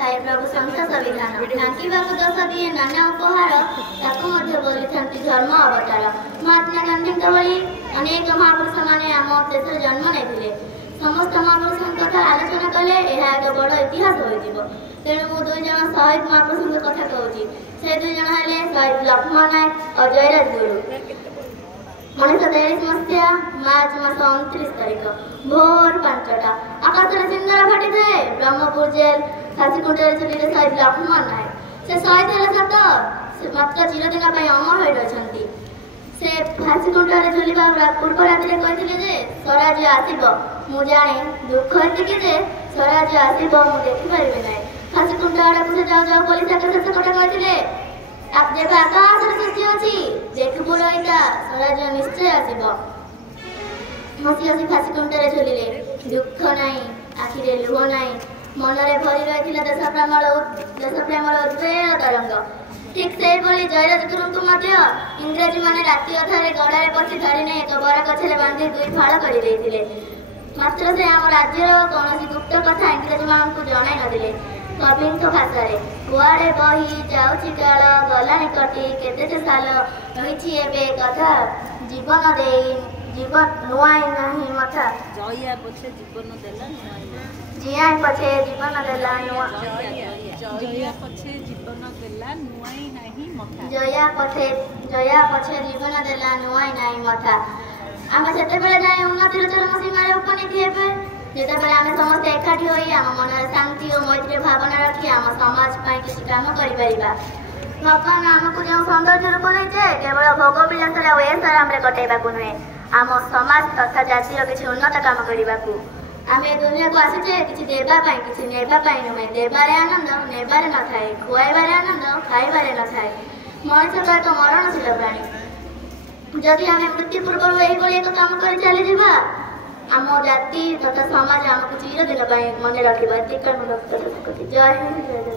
ଥାଏ ପ୍ରଭୁ ସଂସଦ ବିଧାନ ଢାଙ୍କିବାକୁ ଦୋଷ ଦିଏ ନାନା ଉପହାର ତାକୁ ମଧ୍ୟ ବୋଲିଥାନ୍ତି ଧର୍ମ ଅବତାର। ମହାତ୍ମା ଗାନ୍ଧୀଙ୍କ ଭଳି ଅନେକ ମହାପୁରୁଷମାନେ ଆମ ଦେଶରେ ଜନ୍ମ ନେଇଥିଲେ। ସମସ୍ତ ମହାପୁରୁଷଙ୍କ କଥା ଆଲୋଚନା କଲେ ଏହା ଏକ ବଡ଼ ଇତିହାସ ହୋଇଯିବ। ତେଣୁ ମୁଁ ଦୁଇ ଜଣ ଶହୀଦ ମହାପୁରୁଷଙ୍କ କଥା କହୁଛି। ସେ ଦୁଇ ଜଣ ହେଲେ ଶହୀଦ ଲକ୍ଷ୍ମଣ ନାୟକ ଓ ଜୟରାଜ ଗୁରୁ। 1943 ମସିହା ମାର୍ଚ୍ଚ ମାସ 29 ତାରିଖ ଭୋର 5ଟା ଆକାଶରେ ସିନ୍ଦୁର ଫାଟିଥାଏ। ବ୍ରହ୍ମପୁର ଜେଲ ଫାଶୀକୁଣ୍ଡରେ ଝୁଲିଲେ ଶହୀଦ ଲକ୍ଷ୍ମଣ ନାୟକ। ସେ ଶହୀଦ ହେଲେ ସତ, ସେ ମାତ୍ର ଚିରଦିନ ପାଇଁ ଅମର ହୋଇ ରହିଛନ୍ତି। ସେ ଫାଶୀକୁଣ୍ଡରେ ଝୁଲିବା ପୂର୍ବ ରାତିରେ କହିଥିଲେ ଯେ ସ୍ୱରାଜ୍ୟ ଆସିବ। ମୁଁ ଜାଣେ ଦୁଃଖ ଏତିକି ଯେ ସ୍ୱରାଜ୍ୟ ଆସିବ ମୁଁ ଦେଖିପାରିବି ନାହିଁ। ଫାଶୀକୁଣ୍ଡ ଆଡ଼କୁ ସେ ଯାଉ ଯାଉ ପୋଲିସ ଶେଷ କଥା କହିଥିଲେ ଯେବେ ଆକାଶରେ ସୃଷ୍ଟି ଅଛି ଦେଖିବୁ ରହିତା ସ୍ୱରାଜ୍ୟ ନିଶ୍ଚୟ ଆସିବ। ହସି ହସି ଫାଶୀକୁଣ୍ଡରେ ଝୁଲିଲେ। ଦୁଃଖ ନାହିଁ, ଆଖିରେ ଲୁହ ନାହିଁ, ମନରେ ଭରି ରହିଥିଲା ଦେଶପ୍ରେମର ଉଦ୍ବେଳ ତରଙ୍ଗ। ଠିକ୍ ସେହିଭଳି ଜୟରାଜ ଗୁରୁଙ୍କୁ ମଧ୍ୟ ଇଂରେଜୀମାନେ ରାତି ଅଧରେ ଗଡ଼ାରେ ପଶି ଧରି ନେଇ ଏକ ବରଗଛରେ ବାନ୍ଧି ଦୁଇ ଫାଳ କରିଦେଇଥିଲେ। ମାତ୍ର ସେ ଆମ ରାଜ୍ୟର କୌଣସି ଗୁପ୍ତ କଥା ଇଂରେଜମାନଙ୍କୁ ଜଣାଇ ନଥିଲେ। କବିଙ୍କ ଭାଷାରେ କୁଆଡ଼େ ବହି ଯାଉଛି କାଳ ଗଲାଣି କଟି କେତେ ଯେ ସାଲ ରହିଛି ଏବେ କଥା ଜୀବନ ଦେଇ ଜୀବନ ନୁଆଇ ନାହିଁ ମଥା ଜୟା ପଛେ ଜୀବନ ଦେଲା ଜିଆଇ ପଛେ ଜୀବନ ଦେଲା ଜୟା ପଛେ ଜୀବନ ଦେଲା ନୁଆଇ ନାହିଁ ମଥା ଜୟା ପଛେ ଜୀବନ ଦେଲା ନୁଆଇ ନାହିଁ ମଥା। ଆମେ ସେତେବେଳେ ଯାଇ ଉନ୍ନତିର ଚରମ ସୀମାରେ ଉପନୀତି ହେବେ ଯେତେବେଳେ ଆମେ ସମସ୍ତେ ଏକାଠି ହୋଇ ଆମ ମନରେ ଶାନ୍ତି ଓ ମୈତ୍ରୀ ଭାବନା ରଖି ଆମ ସମାଜ ପାଇଁ କିଛି କାମ କରିପାରିବା। ଭଗବାନ ଆମକୁ ଯେଉଁ ସୌନ୍ଦର୍ଯ୍ୟ ରୂପ ଦେଇଛେ କେବଳ ଭୋଗ ବିଳାସରେ ଆଉ ଏସ୍ ଆରାମରେ କଟେଇବାକୁ ନୁହେଁ, ଆମ ସମାଜ ତଥା ଜାତିର କିଛି ଉନ୍ନତ କାମ କରିବାକୁ। ଆମେ ଏ ଦୁନିଆକୁ ଆସିଛେ କିଛି ଦେବା ପାଇଁ, କିଛି ନେବା ପାଇଁ ନୁହେଁ। ଦେବାରେ ଆନନ୍ଦ ନେବାରେ ନଥାଏ, ଖୁଆଇବାରେ ଆନନ୍ଦ ଖାଇବାରେ ନଥାଏ। ମଣିଷ ତ ଏକ ମରଣଶୀଳ ପ୍ରାଣୀ। ଯଦି ଆମେ ମୃତ୍ୟୁ ପୂର୍ବରୁ ଏହିଭଳି ଏକ କାମ କରି ଚାଲିଯିବା ଆମ ଜାତି ତଥା ସମାଜ ଆମକୁ ଚିରଦିନ ପାଇଁ ମନେ ରଖିବ। ଜୟ ହିନ୍ଦ, ଜୟ ଜୟ।